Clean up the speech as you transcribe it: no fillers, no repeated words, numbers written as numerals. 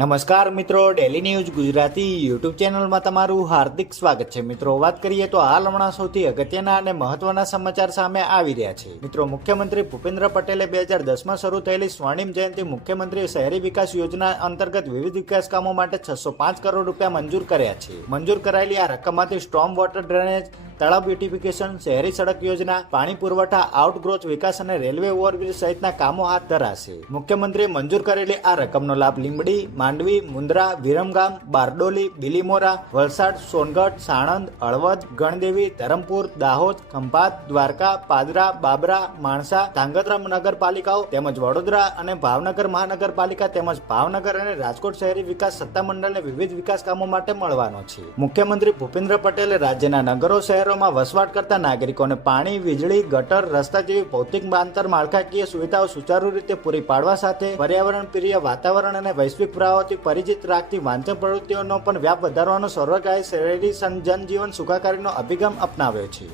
નમસ્કાર મિત્રો, daily news Gujarati YouTube ચેનલમાં તમારું હાર્દિક સ્વાગત છે। મિત્રો, વાત કરીએ તો હાલ હમણાં સૌથી અગત્યના અને મહત્વના સમાચાર સામે આવી રહ્યા છે। મિત્રો, મુખ્યમંત્રી ભૂપેન્દ્ર પટેલે 2010માં શરૂ થયેલી સ્વર્ણિમ જયંતિ મુખ્યમંત્રી શહેરી વિકાસ યોજના અંતર્ગત વિવિધ વિકાસ કામો માટે 605 કરોડ રૂપિયા મંજૂર કર્યા છે। મંજૂર કરાયેલી આ રકમમાંથી સ્ટોર્મ વોટર ડ્રેનેજ, તળાવ બ્યુટિફિકેશન, શહેરી સડક યોજના, પાણી પુરવઠા, આઉટગ્રોથ વિકાસ અને રેલવે ઓવરબ્રિજ સહિતના કામો હાથ ધરાશે। મુખ્યમંત્રીએ મંજૂર કરેલી આ રકમનો લાભ લીંબડી, માંડવી, મુન્દ્રા, વિરમગામ, બારડોલી, બિલીમોરા, વલસાડ, સોનગઢ, સાણંદ, હળવદ, ગણદેવી, ધરમપુર, દાહોદ, ખંભાત, દ્વારકા, પાદરા, બાબરા, માણસા, ધાંગધ્રા નગરપાલિકાઓ તેમજ વડોદરા અને ભાવનગર મહાનગરપાલિકા તેમજ ભાવનગર અને રાજકોટ શહેરી વિકાસ સત્તામંડળને વિવિધ વિકાસ કામો માટે મળવાનો છે। મુખ્યમંત્રી ભૂપેન્દ્ર પટેલે રાજ્યના નગરો શહેરોમાં વસવાટ કરતા નાગરિકોને પાણી, વીજળી, ગટર, રસ્તા જેવી ભૌતિક આંતર માળખાકીય સુવિધાઓ સુચારુ રીતે પૂરી પાડવા સાથે પર્યાવરણ પ્રિય વાતાવરણ અને વૈશ્વિક પ્રવાહોથી પરિચિત રાખતી વાંચન પ્રવૃત્તિઓનો પણ વ્યાપ વધારવાનો સર્વગ્રાહી શહેરી જનજીવન સુખાકારીનો અભિગમ અપનાવ્યો છે।